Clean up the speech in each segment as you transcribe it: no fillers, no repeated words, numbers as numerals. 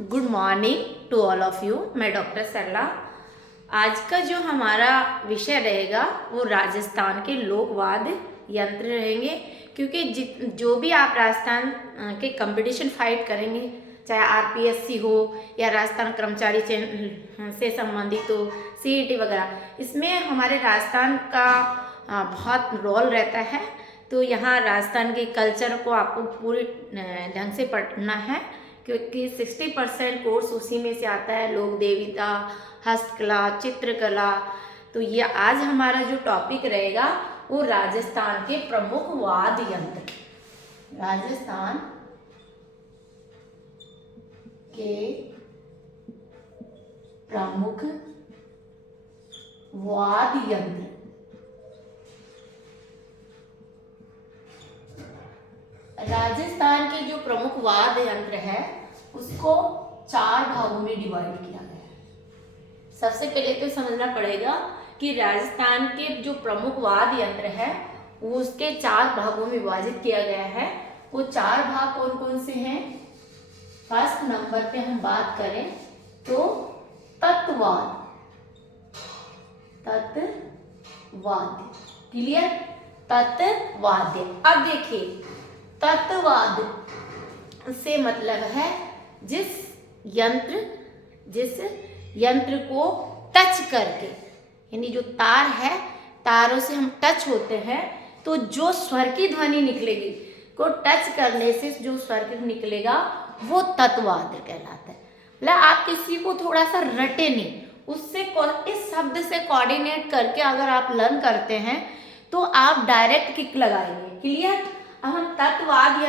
Good morning to all of you. मैं doctor Sarla. आज का जो हमारा विषय रहेगा वो राजस्थान के लोकवाद यंत्र रहेंगे, क्योंकि जो भी आप राजस्थान के कंपटीशन फाइट करेंगे, चाहे आरपीएससी हो या राजस्थान कर्मचारी चयन से संबंधित हो, सीईटी वगैरह, इसमें हमारे राजस्थान का बहुत रोल रहता है। तो यहाँ राजस्थान के कल्चर को आपको पूरी ढंग से पढ़ना है, क्योंकि 60% कोर्स उसी में से आता है, लोक देवता, हस्तकला, चित्रकला। तो ये आज हमारा जो टॉपिक रहेगा वो राजस्थान के प्रमुख वाद्य यंत्र, राजस्थान के प्रमुख वाद्य यंत्र। राजस्थान के जो प्रमुख वाद्य यंत्र है उसको 4 भागों में डिवाइड किया गया है। सबसे पहले तो समझना पड़ेगा कि राजस्थान के जो प्रमुख वाद्य यंत्र है वो उसके 4 भागों में विभाजित किया गया है। वो 4 भाग कौन कौन से हैं? फर्स्ट नंबर पे हम बात करें तो तत्वाद्य। क्लियर? तत्वाद्य। अब देखिए, तत्वाद्य से मतलब है जिस यंत्र को टच करके, यानी जो तार है, तारों से हम टच होते हैं तो जो स्वर की ध्वनि निकलेगी, को टच करने से जो स्वर निकलेगा वो तत्वाद्य कहलाता है। मतलब आप किसी को थोड़ा सा रटे नहीं, उससे इस शब्द से कोऑर्डिनेट करके अगर आप लर्न करते हैं तो आप डायरेक्ट किक लगाएंगे। क्लियर? अब हम तत्वाद्य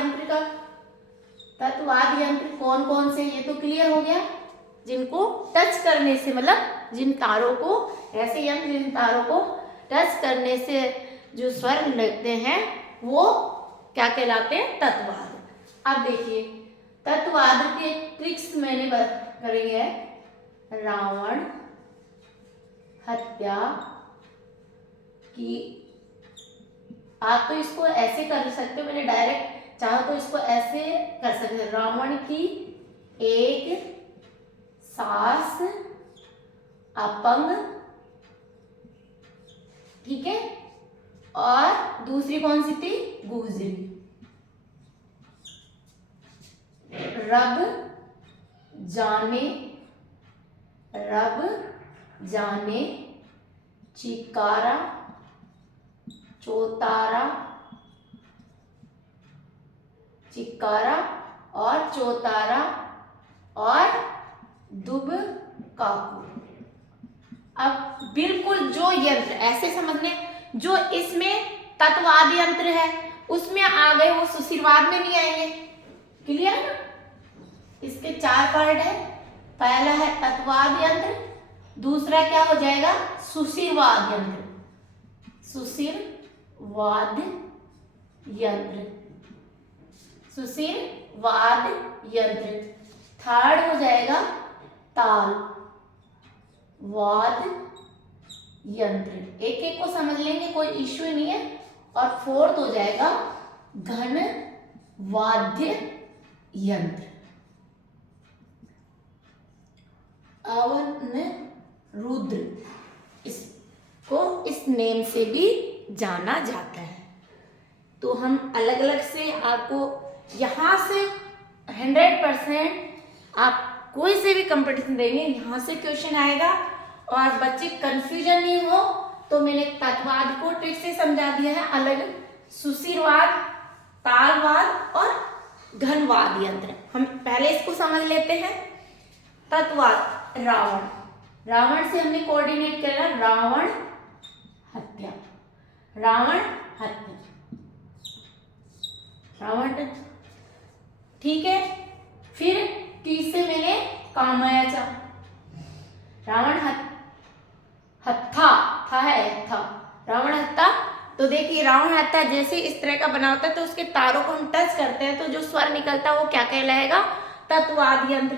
यंत्र कौन कौन से, ये तो क्लियर हो गया। जिनको टच करने से, मतलब जिन तारों को, ऐसे यंत्र जिन तारों को टच करने से जो स्वर लगते हैं वो क्या कहलाते हैं? तत्वाद्य। अब देखिए, तत्वाद्य के ट्रिक्स मैंने करी है। रावण हत्या की, आप तो इसको ऐसे कर सकते हो, मैंने डायरेक्ट चाहो तो इसको ऐसे कर सकते हो। रावण की एक सास अपंग, ठीक है, और दूसरी कौन सी थी? गुजरी। रब जाने चिकारा चौतारा और दुब काकू। अब बिल्कुल जो यंत्र ऐसे समझने, जो इसमें तत्वाद्य यंत्र है उसमें आ गए, वो सुशीलवाद में नहीं आएंगे। क्लियर है ना? इसके 4 पार्ट है। पहला है तत्वाद्य यंत्र, दूसरा क्या हो जाएगा? सुशीलवाद यंत्र। सुशीलवाद यंत्र। थर्ड हो जाएगा ताल वाद्य यंत्र। एक एक को समझ लेंगे, कोई इश्यू नहीं है। और फोर्थ हो जाएगा घन वाद्य यंत्र। अवनरुद्र, इसको इस नेम से भी जाना जाता है। तो हम अलग अलग से आपको यहाँ से 100% आप कोई से भी कंपटीशन देंगे, यहाँ से क्वेश्चन आएगा। और बच्चे कंफ्यूजन नहीं हो तो मैंने तत्वाद को ट्रिक से समझा दिया है अलग, सुशीलवाद, तालवाद और घनवाद यंत्र। हम पहले इसको समझ लेते हैं। तत्वाद, रावण से हमने कोऑर्डिनेट किया, रावण हत्या, ठीक है। फिर टी से मैंने कामयाचा, रावण रावण हत्था। तो देखिए, रावण हत्था जैसे इस तरह का बना होता है तो उसके तारों को हम टच करते हैं तो जो स्वर निकलता है वो क्या कहलाएगा? तत्वाद्य यंत्र।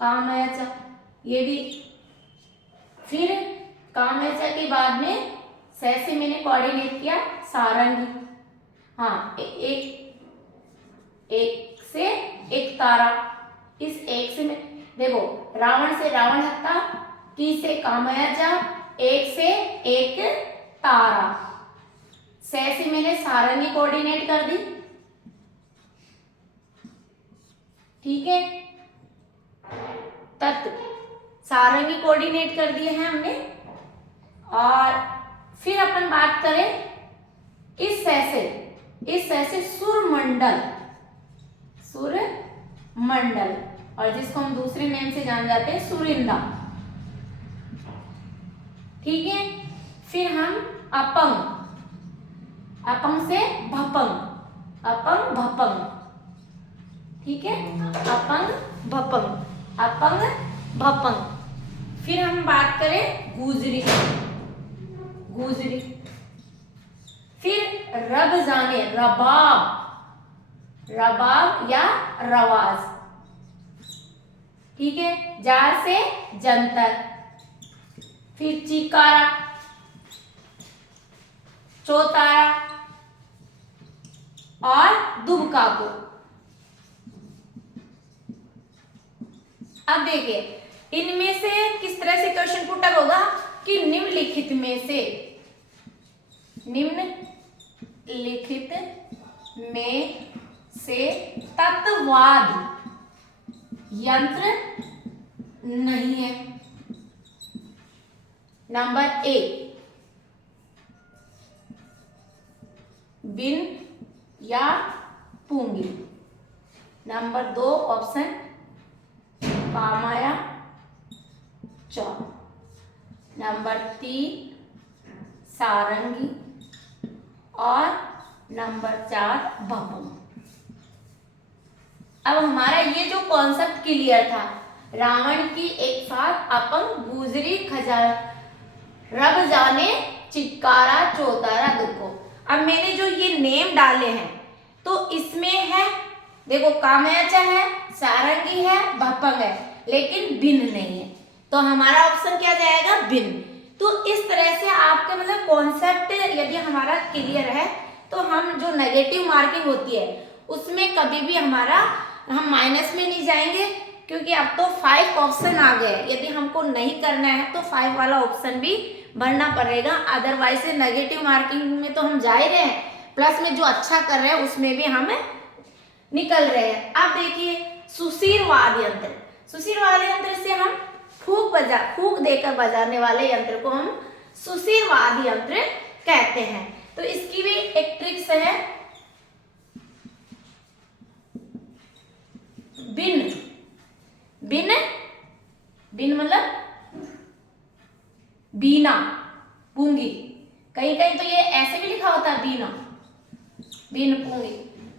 कामयाचा ये भी। फिर कामयाचा के बाद में से मैंने कोऑर्डिनेट किया सारंगी। हाँ, एक से एक तारा, इस एक से देखो रावण से रावण हत्ता, की से कामयाजा, एक से एक तारा, से मैंने सारंगी कोऑर्डिनेट कर दी, ठीक है। तत्व सारंगी कोऑर्डिनेट कर दिए हैं हमने। और फिर अपन बात करें इस से सुरमंडल, सुरमंडल, और जिसको हम दूसरे नेम से जान जाते हैं सुरिंदा, ठीक है। फिर हम अपंग, अपंग से भपंग, अपंग भपंग, ठीक है। अपंग भपंग, अपंग भपंग। फिर हम बात करें गुजरी, गुजरी। फिर रब जाने, रबाब, रबाब या रवाज, ठीक है। जार से जंतर। फिर चिकारा, चौतारा और दुबका को। अब देखिए इनमें से किस तरह से क्वेश्चन पुट अप होगा कि निम्नलिखित में से, निम्नलिखित में से तत्ववाद यंत्र नहीं है। नंबर ए बिन या पूंगी। नंबर 2 ऑप्शन कामाया च। नंबर 3 सारंगी और नंबर 4 भपंग। अब हमारा ये जो कॉन्सेप्ट क्लियर था, रावण की एक साथ अपंग, गुजरी, खजाना, रब जाने, चिक्कारा, चौतारा, दुखो। अब मैंने जो ये नेम डाले हैं तो इसमें है देखो कामयाचा है, सारंगी है, भपंग है, लेकिन बिन नहीं है, तो हमारा ऑप्शन क्या जाएगा? बिन। तो इस तरह से आपके मतलब कॉन्सेप्ट यदि हमारा क्लियर है तो हम जो नेगेटिव मार्किंग होती है उसमें कभी भी हमारा हम माइनस में नहीं जाएंगे, क्योंकि अब तो 5 ऑप्शन आ गए। यदि हमको नहीं करना है तो 5 वाला ऑप्शन भी भरना पड़ेगा, अदरवाइज से नेगेटिव मार्किंग में तो हम जा ही रहे हैं, प्लस में जो अच्छा कर रहे हैं उसमें भी हम निकल रहे हैं। अब देखिए सुशीर वाद्य यंत्र, सुशीर वाद्य यंत्र से हम फूक देकर बजाने वाले यंत्र को हम सुशीर वाद्य यंत्र कहते हैं। तो इसकी भी एक ट्रिक्स है, बिन, बिन, बिन मतलब बीना, पूंगी, कहीं कहीं तो ये ऐसे भी लिखा होता है बीना, बिन पूंगी,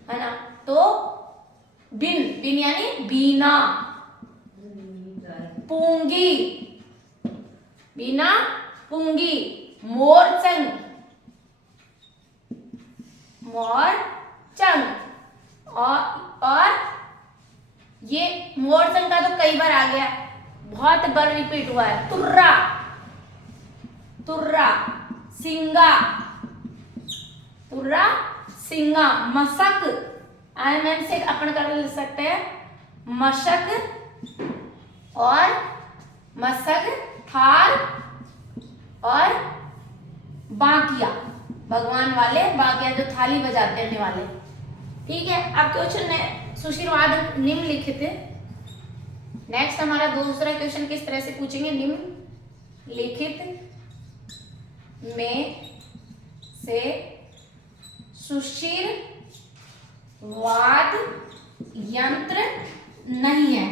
है ना। तो बिन, बिन यानी बीना, पूंगी, बीना, पूंगी, मोरचंग, मोरचंग, और ये मोरचंग का तो कई बार आ गया, बहुत बार रिपीट हुआ है, तुर्रा, तुर्रा, सिंगा, तुर्रा, सिंगा, मशक, आयमन से अपन कर सकते हैं मशक और मशक, थाल और बाकिया, भगवान वाले बाकिया जो थाली बजाते हैं वाले, ठीक है। अब क्वेश्चन है सुशीरवाद निम्नलिखित। नेक्स्ट हमारा दूसरा क्वेश्चन किस तरह से पूछेंगे, निम्नलिखित में से सुशीर वाद यंत्र नहीं है।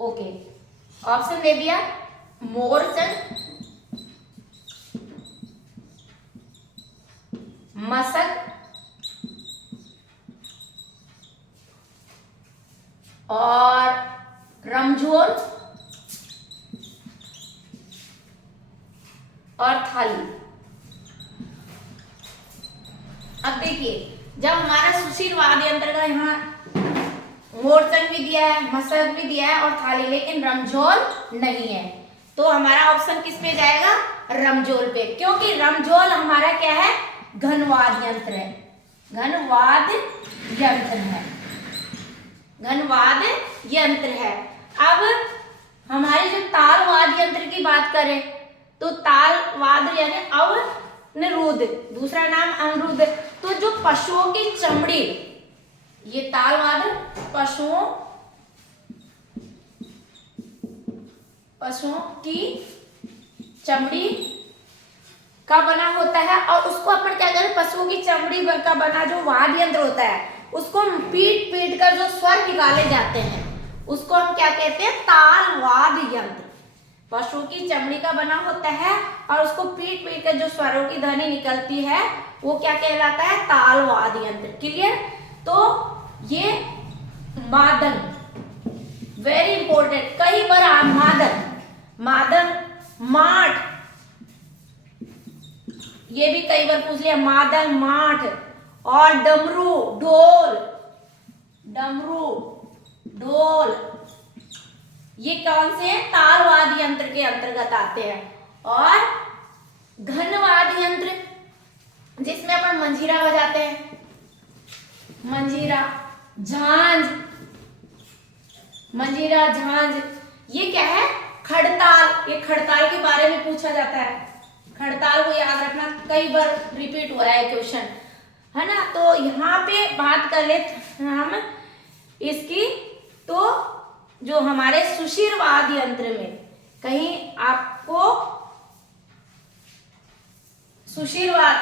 ओके, ऑप्शन दे दिया मोरचंग, मशक और रमझोल और थाली। अब देखिए जब हमारा सुशीर वाद्य यंत्र का यहाँ मोरचंग भी दिया है, मशक भी दिया है और थाली, लेकिन रमझोल नहीं है, तो हमारा ऑप्शन किस पे जाएगा? रमझोल पे, क्योंकि रमझोल हमारा क्या है? घनवाद्य यंत्र है, घनवाद्य यंत्र है, घनवाद यंत्र है। अब हमारे जो तालवाद यंत्र की बात करें तो तालवाद यानी अवनिरुद्ध, दूसरा नाम अनिरुद्ध। तो जो पशुओं की चमड़ी, ये तालवाद पशुओं की चमड़ी का बना होता है और उसको अपन क्या करें, पशुओं की चमड़ी का बना जो वाद्य यंत्र होता है उसको पीट पीट कर जो स्वर निकाले जाते हैं उसको हम क्या कहते हैं, तालवाद यंत्र। पशुओं की चमड़ी का बना होता है और उसको पीट पीट कर जो स्वरों की ध्वनि निकलती है वो क्या कहलाता है, तालवाद यंत्र। क्लियर। तो ये मादन, वेरी इंपॉर्टेंट, कई बार मादन, माठ, ये भी कई बार पूछ लिया, मादन, माठ। और डमरू, ढोल, ये कौन से हैं, तालवाद यंत्र के अंतर्गत आते हैं। और घनवाद यंत्र जिसमें अपन मंजीरा बजाते हैं, मंजीरा, झांझ, ये क्या है, खड़ताल। ये खड़ताल के बारे में पूछा जाता है, खड़ताल को याद रखना, कई बार रिपीट हुआ है क्वेश्चन, है ना। तो यहाँ पे बात कर लेते हम इसकी। तो जो हमारे सुशिरवाद यंत्र में कहीं आपको सुशिरवाद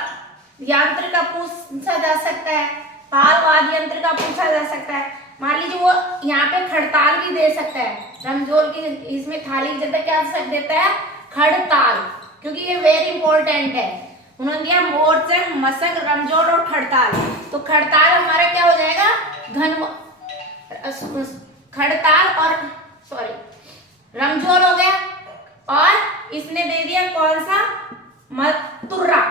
यंत्र का पूछा जा सकता है, तालवाद यंत्र का पूछा जा सकता है। मान लीजिए वो यहाँ पे खड़ताल भी दे सकता है, रमजोल की इसमें थाली की जगह क्या देता है, खड़ताल, क्योंकि ये वेरी इंपॉर्टेंट है। उन्होंने दिया मोरचंग, मसक, रमजोल और खड़ताल। तो खड़ताल हमारा क्या हो जाएगा, खड़ताल और रमजोल हो गया। और इसने दे दिया कौन सा, तुर्रा,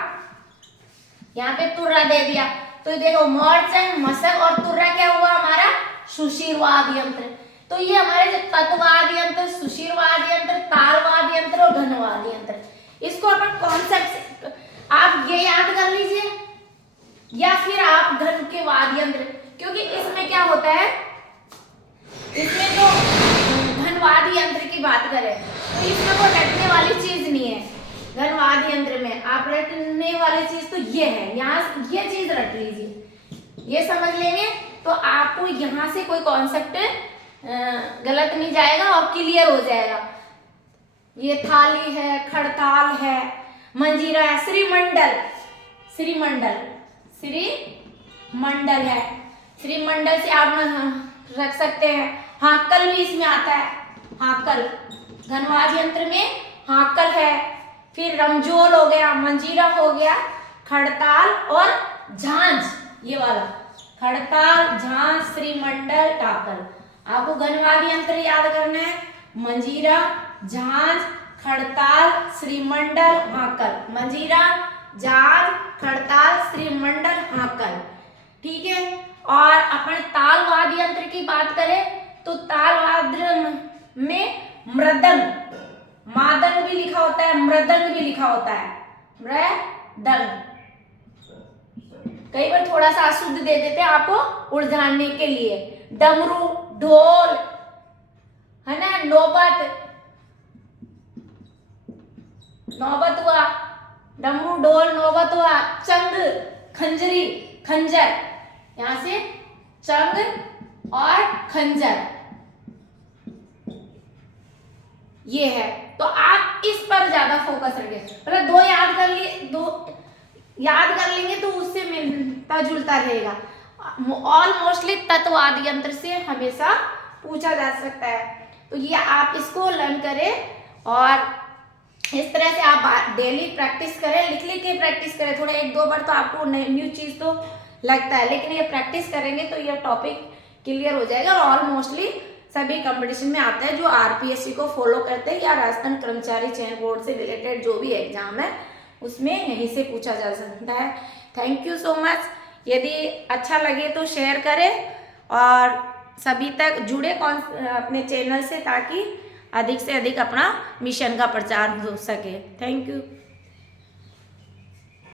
यहाँ पे तुर्रा दे दिया। तो देखो मोरचंग, मसक और तुर्रा क्या हुआ हमारा, सुशिरवाद यंत्र। तो ये हमारे जो तत्वाद यंत्र, सुशिरवाद यंत्र, तालवाद यंत्र और घनवाद यंत्र, इसको अपन कॉन्सेप्ट आप ये याद कर लीजिए या फिर आप घन के वाद यंत्र, क्योंकि इसमें क्या होता है, इसमें जो घनवाद यंत्र की बात करें तो इसमें कोई रटने वाली चीज नहीं है। घनवाद यंत्र में आप रटने वाली चीज तो ये है, यहाँ ये चीज रट लीजिए, ये समझ लेंगे तो आपको यहाँ से कोई कॉन्सेप्ट गलत नहीं जाएगा और क्लियर हो जाएगा। ये थाली है, खड़ताल है, मंजीरा है, श्रीमंडल है, श्रीमंडल से आप रख सकते हैं। हाकल भी इसमें आता है, हाकल घनवाद यंत्र में हाकल है। फिर रमजोल हो गया, मंजीरा हो गया, खड़ताल और झांझ, ये वाला खड़ताल, झांझ, श्रीमंडल, टाकल। आपको घनवाद यंत्र याद करना है, मंजीरा, झांझ, खड़ताल, श्रीमंडल, हाकल। मंजीरा, झांझ, खड़ताल, श्रीमंडल, हाकल, ठीक है। और अपन तालवाद यंत्र की बात करें तो तालवाद में मृदंग, मादंग भी लिखा होता है, मृदंग भी लिखा होता है, मृदंग। कई बार थोड़ा सा अशुद्ध दे देते हैं आपको उलझाने के लिए। डमरू, ढोल, है ना, नौबत हुआ, डमरू, ढोल, नौबत हुआ, चंग, खंजरी, खंजर, यहां से चंग और खंजर, ये है। तो आप इस पर ज्यादा फोकस रखें, मतलब दो याद कर लेंगे तो उससे मिलता जुलता रहेगा। ऑलमोस्टली तत्वाद यंत्र से हमेशा पूछा जा सकता है। तो ये आप इसको लर्न करें और इस तरह से आप डेली प्रैक्टिस करें, लिख के प्रैक्टिस करें। थोड़ा एक दो बार तो आपको न्यू चीज तो लगता है, लेकिन ये प्रैक्टिस करेंगे तो ये टॉपिक क्लियर हो जाएगा। और ऑलमोस्टली सभी कंपटीशन में आता है जो आरपीएससी को फॉलो करते हैं या राजस्थान कर्मचारी चयन बोर्ड से रिलेटेड जो भी एग्जाम है उसमें यहीं से पूछा जा सकता है। Thank you so much. यदि अच्छा लगे तो शेयर करें और सभी तक जुड़े अपने चैनल से, ताकि अधिक से अधिक अपना मिशन का प्रचार हो सके। Thank you.